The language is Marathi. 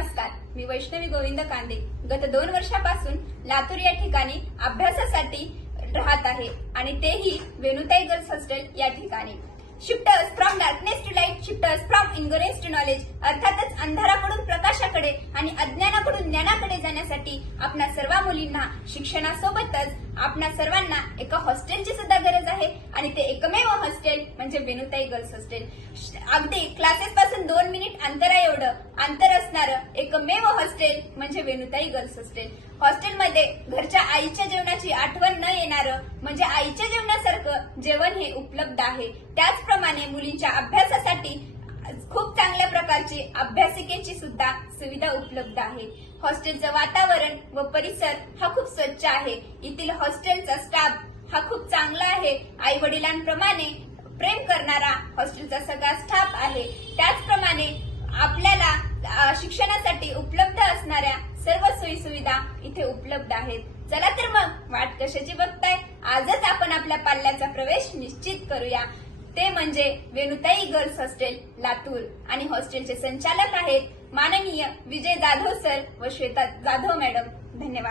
नमस्कार मी वैष्णवी गोविंद कांदे. गत दोन वर्षापासून लातूर या ठिकाणी अभ्यासासाठी राहत आहे आणि तेही वेणुताई गर्ल्स हॉस्टेल या ठिकाणी. Shifters from darkness to light shifters from ignorance to knowledge अर्थातच अंधाराकडून प्रकाशाकडे आणि अज्ञानाकडून ज्ञानाकडे जाण्यासाठी आपल्या सर्व मुलींना शिक्षणासोबतच आपल्या सर्वांना एका हॉस्टेलची सुद्धा गरज आहे आणि ते एकमेव हॉस्टेल म्हणजे वेणुताई गर्ल्स हॉस्टेल. अगदी क्लासेस एकमेव हॉस्टेल म्हणजे वेणुताई गर्ल्स हॉस्टेल. हॉस्टेलमध्ये घरच्या आईच्या जेवणाची आठवण न येणारं म्हणजे आईच्या जेवणासारखं जेवण हे उपलब्ध आहे. त्याचप्रमाणे मुलींच्या अभ्यासासाठी खूप चांगल्या प्रकारची अभ्यासिकेची सुद्धा सुविधा उपलब्ध आहे. हॉस्टेलचं वातावरण व परिसर हा खूप स्वच्छ आहे. येथील हॉस्टेलचा स्टाफ हा खूप चांगला आहे. आई वडिलांप्रमाणे प्रेम करणारा हॉस्टेलचा सगळा स्टाफ आहे. त्याच शिक्षणासाठी उपलब्ध असणाऱ्या सर्व सोयी सुविधा इथे उपलब्ध आहेत. चला तर मग वाट कशाची बघताय? आजच आपण आपल्या पाल्याचा प्रवेश निश्चित करूया. ते म्हणजे वेणुताई गर्ल्स हॉस्टेल लातूर. आणि हॉस्टेलचे संचालक आहेत माननीय विजय जाधव सर व श्वेता जाधव मॅडम. धन्यवाद.